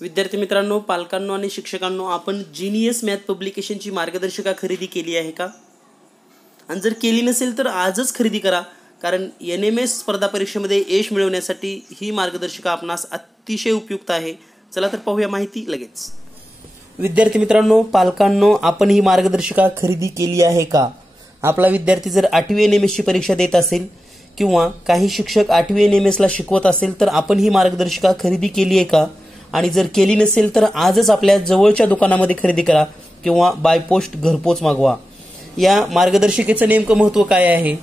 विद्यार्थी मित्रांनो, पालकांनो आणि शिक्षकांनो, आपण जीनियस मॅथ पब्लिकेशनची मार्गदर्शिका खरेदी केली आहे का? आणि जर केली नसेल तर आजच खरेदी करा, कारण NMS स्पर्धा परीक्षेमध्ये यश मिळवण्यासाठी ही मार्गदर्शिका आपणास अतिशय उपयुक्त आहे. चला तर पाहूया माहिती लगेच. विद्यार्थी मित्रांनो, पालकांनो, आपण ही मार्गदर्शिका खरेदी केली आहे का? आपला विद्यार्थी जर 8वी NMS ची परीक्षा देत असेल किंवा काही शिक्षक 8वी NMS ला शिकवत असेल तर आपण ही मार्गदर्शिका खरेदी केली आहे का? आणि जर केली नसेल तर आजच आपल्या जवळच्या दुकानामध्ये खरेदी करा किंवा बाय पोस्ट घरपोच मागवा. या मार्गदर्शिकेचं नेमकं महत्त्व काय आहे?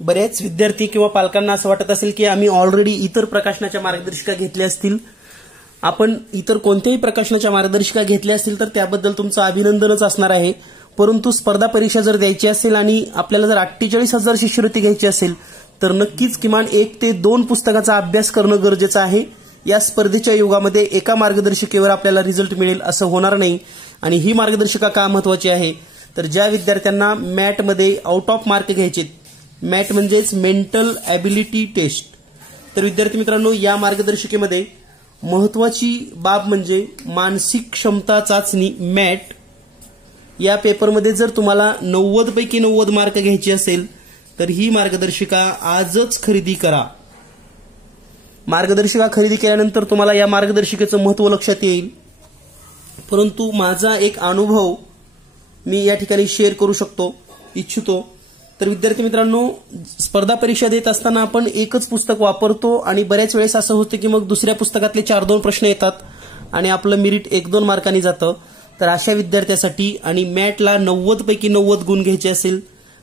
बरेच विद्यार्थी किंवा पालकांना असं वाटत असेल की आम्ही ऑलरेडी इतर प्रकाशनाच्या मार्गदर्शिका घेतल्या असतील. आपण इतर कोणत्याही प्रकाशनाच्या मार्गदर्शिका घेतल्या असतील तर त्याबद्दल तुमचं अभिनंदनच असणार आहे. परंतु स्पर्धा परीक्षा जर द्यायची असेल आणि आपल्याला जर 48,000 शिष्यवृत्ती घ्यायची असेल तर नक्कीच किमान 1 ते 2 पुस्तकाचा अभ्यास करणं गरजेचं आहे. या स्पर्धेच्या युगामध्ये एका मार्गदर्शिकेवर आपल्याला रिझल्ट मिळेल असं होणार नाही. आणि ही मार्गदर्शिका का महत्त्वाची आहे तर ज्या विद्यार्थ्यांना मॅटमध्ये आउट ऑफ मार्क घ्यायचे, मॅट म्हणजेच मेंटल ॲबिलिटी टेस्ट, तर विद्यार्थी मित्रांनो या मार्गदर्शिकेमध्ये महत्त्वाची बाब म्हणजे मानसिक क्षमता चाचणी मॅट. या पेपरमध्ये जर तुम्हाला 90 पैकी 90 मार्क घ्यायचे असेल तर ही मार्गदर्शिका आजच खरेदी करा. मार्गदर्शिका खरेदी केल्यानंतर तुम्हाला या मार्गदर्शिकेचं महत्त्व लक्षात येईल. परंतु माझा एक अनुभव मी या ठिकाणी शेअर करू इच्छितो. तर विद्यार्थी मित्रांनो, स्पर्धा परीक्षा देत असताना आपण एकच पुस्तक वापरतो आणि बऱ्याच वेळेस असं होतं की मग दुसऱ्या पुस्तकातले 4-2 प्रश्न येतात आणि आपलं मेरिट 1-2 मार्कांनी जातं. तर अशा विद्यार्थ्यासाठी आणि मॅटला 90 पैकी 90 गुण घ्यायचे असेल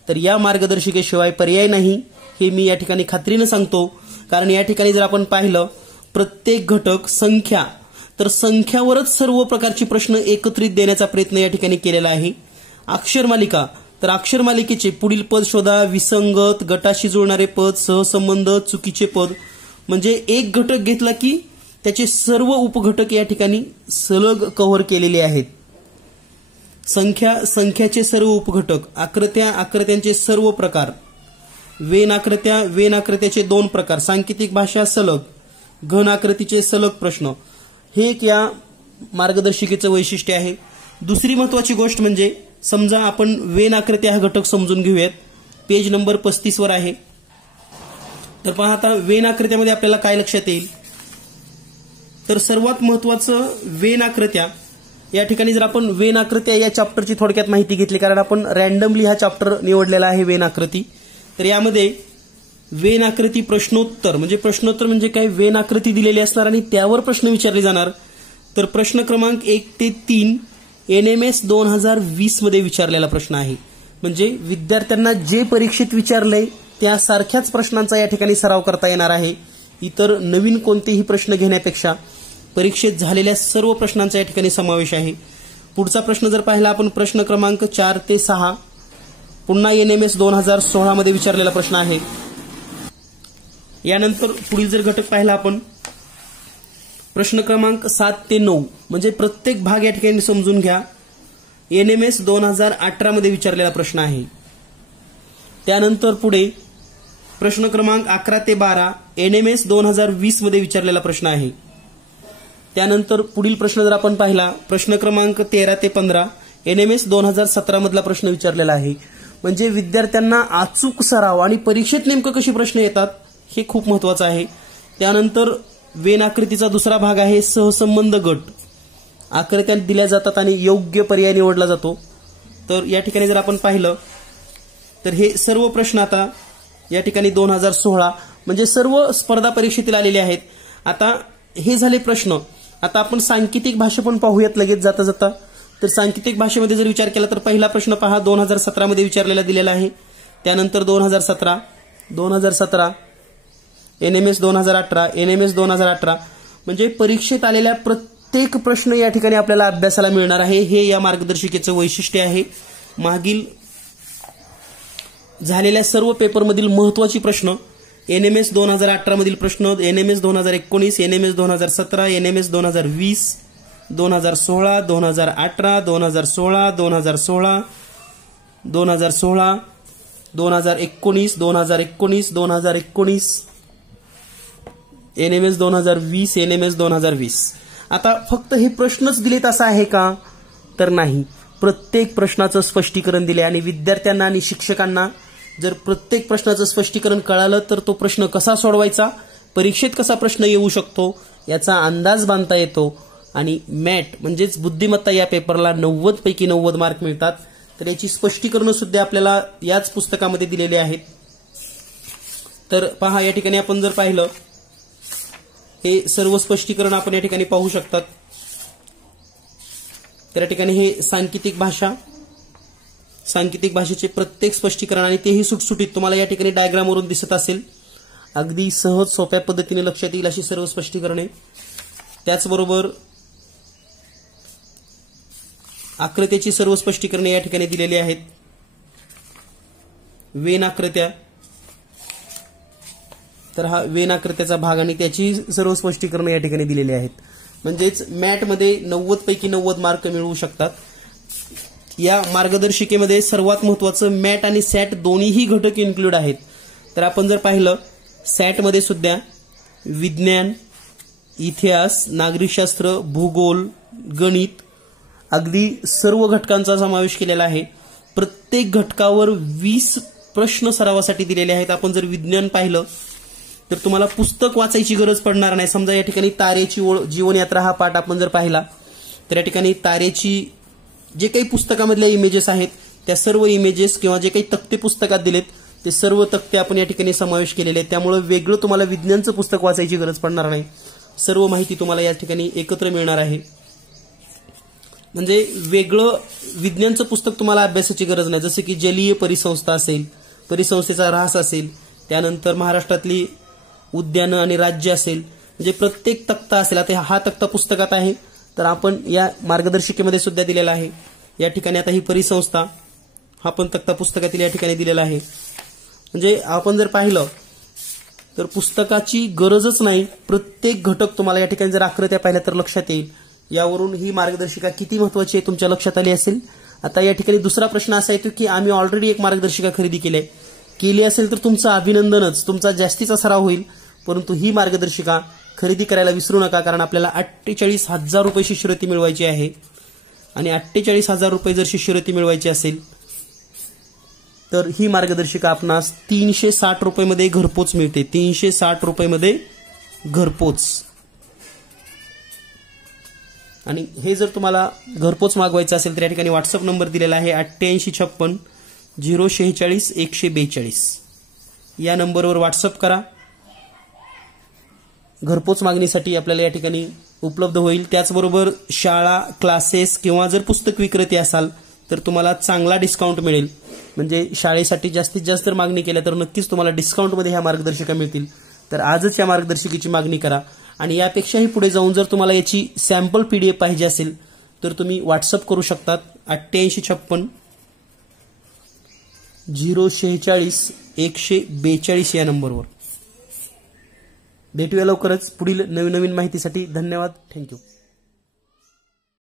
तर या मार्गदर्शिकेशिवाय पर्याय नाही, हे मी या ठिकाणी खात्रीने सांगतो. कारण या ठिकाणी जर आपण पाहिलं प्रत्येक घटक संख्या, तर संख्यावरच सर्व प्रकारचे प्रश्न एकत्रित देण्याचा प्रयत्न या ठिकाणी केलेला आहे. अक्षरमालिका, तर अक्षरमालिकेचे पुढील पद शोधा, विसंगत, गटाशी जुळणारे पद, सहसंबंध, चुकीचे पद, म्हणजे एक घटक घेतला की त्याचे सर्व उपघटक या ठिकाणी सलग कव्हर केलेले आहेत. संख्याचे सर्व उपघटक, आकृत्यांचे सर्व प्रकार, वेन आकृत्याचे 2 प्रकार, सांकेतिक भाषा सलग, घन आकृतीचे सलग प्रश्न, हे एक या मार्गदर्शिकेचं वैशिष्ट्य आहे. दुसरी महत्वाची गोष्ट म्हणजे समजा आपण वेन आकृती हा घटक समजून घेऊयात. पेज नंबर 35 वर आहे. तर पहा आता वेन आकृत्यामध्ये आपल्याला काय लक्षात येईल तर सर्वात महत्वाचं वेन आकृत्या. या ठिकाणी जर आपण वेन आकृत्या या चॅप्टरची थोडक्यात माहिती घेतली, कारण आपण रॅन्डमली हा चॅप्टर निवडलेला आहे वेन आकृती. तर यामध्ये वेन आकृती प्रश्नोत्तर म्हणजे काय, वेन आकृती दिलेली असणार आणि त्यावर प्रश्न विचारले जाणार. तर प्रश्न क्रमांक 1 ते 3 NMS 2020 मध्ये विचारलेला प्रश्न आहे. म्हणजे विद्यार्थ्यांना जे परीक्षेत विचारलंय त्या सारख्याच प्रश्नांचा या ठिकाणी सराव करता येणार आहे. इतर नवीन कोणतेही प्रश्न घेण्यापेक्षा परीक्षेत झालेल्या सर्व प्रश्नांचा या ठिकाणी समावेश आहे. पुढचा प्रश्न जर पाहिला आपण, प्रश्न क्रमांक 4 ते 6 पुन्हा NMS 2016 मध्ये विचारलेला प्रश्न आहे. यानंतर पुढील जर घटक पाहिला आपण, प्रश्न क्रमांक 7 ते 9 म्हणजे प्रत्येक भाग या ठिकाणी समजून घ्या. NMS 2018 मध्ये विचारलेला प्रश्न आहे. त्यानंतर पुढे प्रश्न क्रमांक 11 ते 12 NMS 2020 मध्ये विचारलेला प्रश्न आहे. त्यानंतर पुढील प्रश्न जर आपण पाहिला, प्रश्न क्रमांक 13 ते 15 NMS 2017 मधला प्रश्न विचारलेला आहे. म्हणजे विद्यार्थ्यांना अचूक सराव आणि परीक्षेत नेमकं कसे प्रश्न येतात हे खूप महत्वाचं आहे. त्यानंतर वेन आकृतीचा दुसरा भाग आहे सहसंबंध गट. आकृत्या दिल्या जातात आणि योग्य पर्याय निवडला जातो. तर या ठिकाणी जर आपण पाहिलं तर हे सर्व प्रश्न आता या ठिकाणी 2016 म्हणजे सर्व स्पर्धा परीक्षेतील आलेले आहेत. आता हे झाले प्रश्न. आता आपण सांकेतिक भाषा पण पाहूयात लगेच जाता जाता. तर सांकेतिक भाषेमध्ये जर विचार केला तर पहिला प्रश्न पहा 2017 मध्ये विचारलेला दिलेला आहे. त्यानंतर 2017 NMS 2018 म्हणजे परीक्षेत आलेल्या प्रत्येक प्रश्न या ठिकाणी आपल्याला अभ्यासाला मिळणार आहे. हे या मार्गदर्शिकेचं वैशिष्ट्य आहे. मागील झालेल्या सर्व पेपरमधील महत्वाची प्रश्न, NMS 2018 मधील प्रश्न, NMS 2019, NMS 2017, NMS 2020, 2016, 2018, 2016, 2016, 2016, 2019, 2019, NMS 2020, NMS 2020. आता फक्त हे प्रश्नच दिलेत असं आहे का, तर नाही. प्रत्येक प्रश्नाचं स्पष्टीकरण दिले आणि विद्यार्थ्यांना आणि शिक्षकांना जर प्रत्येक प्रश्नाचं स्पष्टीकरण कळालं तर तो प्रश्न कसा सोडवायचा, परीक्षेत कसा प्रश्न येऊ शकतो याचा अंदाज बांधता येतो. आणि मॅट म्हणजेच बुद्धिमत्ता या पेपरला 90 पैकी 90 मार्क मिळतात. तर याची स्पष्टीकरणं सुद्धा आपल्याला याच पुस्तकामध्ये दिलेली आहेत. तर पहा, या ठिकाणी आपण जर पाहिलं हे सर्व स्पष्टीकरण आपण या ठिकाणी पाहू शकतात. तर या ठिकाणी हे सांकेतिक भाषेचे प्रत्येक स्पष्टीकरण आणि तेही सुटसुटीत तुम्हाला या ठिकाणी डायग्रामवरून दिसत असेल. अगदी सहज सोप्या पद्धतीने लक्षात येईल अशी सर्व स्पष्टीकरणे. त्याचबरोबर आकृत्याची सर्व स्पष्टीकरणे या ठिकाणी दिलेली आहेत. वेन आकृत्या, तर हा वेन आकृत्याचा भाग आणि त्याची सर्व स्पष्टीकरणे या ठिकाणी दिलेली आहेत. म्हणजेच मॅटमध्ये 90 पैकी 90 मार्क मिळवू शकतात. या मार्गदर्शिकेमध्ये सर्वात महत्त्वाचं मॅट आणि सॅट दोन्हीही घटक इन्क्लूड आहेत. तर आपण जर पाहिलं सॅटमध्ये सुद्धा विज्ञान, इतिहास, नागरिकशास्त्र, भूगोल, गणित अगदी सर्व घटकांचा समावेश केलेला आहे. प्रत्येक घटकावर 20 प्रश्न सरावासाठी दिलेले आहेत. आपण जर विज्ञान पाहिलं तर तुम्हाला पुस्तक वाचायची गरज पडणार नाही. समजा या ठिकाणी तारेची ओळ, जीवनयात्रा हा पाठ आपण जर पाहिला तर या ठिकाणी तारेची जे काही पुस्तकामधल्या इमेजेस आहेत त्या सर्व इमेजेस किंवा जे काही तक्ते पुस्तकात दिलेत ते सर्व तक्ते आपण या ठिकाणी समावेश केलेले आहेत. त्यामुळे वेगळं तुम्हाला विज्ञानचं पुस्तक वाचायची गरज पडणार नाही. सर्व माहिती तुम्हाला या ठिकाणी एकत्र मिळणार आहे. म्हणजे वेगळं विज्ञानचं पुस्तक तुम्हाला अभ्यासाची गरज नाही. जसे की जलीय परिसंस्था असेल, परिसंस्थेचा ऱ्हास असेल, त्यानंतर महाराष्ट्रातली उद्यानं आणि राज्य असेल, म्हणजे प्रत्येक तक्ता असेल. आता हा तक्ता पुस्तकात आहे तर आपण या मार्गदर्शिकेमध्ये सुद्धा दिलेला आहे. या ठिकाणी आता ही परिसंस्था हा पण तक्ता पुस्तकातील या ठिकाणी दिलेला आहे. म्हणजे आपण जर पाहिलं तर पुस्तकाची गरजच नाही. प्रत्येक घटक तुम्हाला या ठिकाणी जर आकृत्या पाहिल्या तर लक्षात येईल. यावरून ही मार्गदर्शिका किती महत्त्वाची आहे तुमच्या लक्षात आली असेल. आता या ठिकाणी दुसरा प्रश्न असा येतो की आम्ही ऑलरेडी एक मार्गदर्शिका खरेदी केली असेल तर तुमचं अभिनंदनच, तुमचा जास्तीचा सराव होईल. परंतु ही मार्गदर्शिका खरेदी करायला विसरू नका, कारण आपल्याला 48,000 रुपये शिष्यवृत्ती मिळवायची आहे. आणि 48,000 रुपये जर शिष्यवृत्ती मिळवायची असेल तर ही मार्गदर्शिका आपणास 360 रुपयेमध्ये घरपोच मिळते. 360 रुपयेमध्ये घरपोच. आणि हे जर तुम्हाला घरपोच मागवायचं असेल तर या ठिकाणी व्हॉट्सअप नंबर दिलेला आहे 8856 046 142. या नंबरवर व्हॉट्सअप करा. घरपोच मागणीसाठी आपल्याला या ठिकाणी उपलब्ध होईल. त्याचबरोबर शाळा, क्लासेस किंवा जर पुस्तक विक्रेते असाल तर तुम्हाला चांगला डिस्काउंट मिळेल. म्हणजे शाळेसाठी जास्तीत जास्त मागणी केल्या तर नक्कीच तुम्हाला डिस्काउंटमध्ये ह्या मार्गदर्शिका मिळतील. तर आजच या मार्गदर्शिकेची मागणी करा. आणि यापेक्षाही पुढे जाऊन जर तुम्हाला याची सॅम्पल PDF पाहिजे असेल तर तुम्ही व्हॉट्सअप करू शकतात 8856 046 142 या नंबरवर. भेटूया लवकरच पुढील नवीन माहितीसाठी. धन्यवाद. थँक्यू.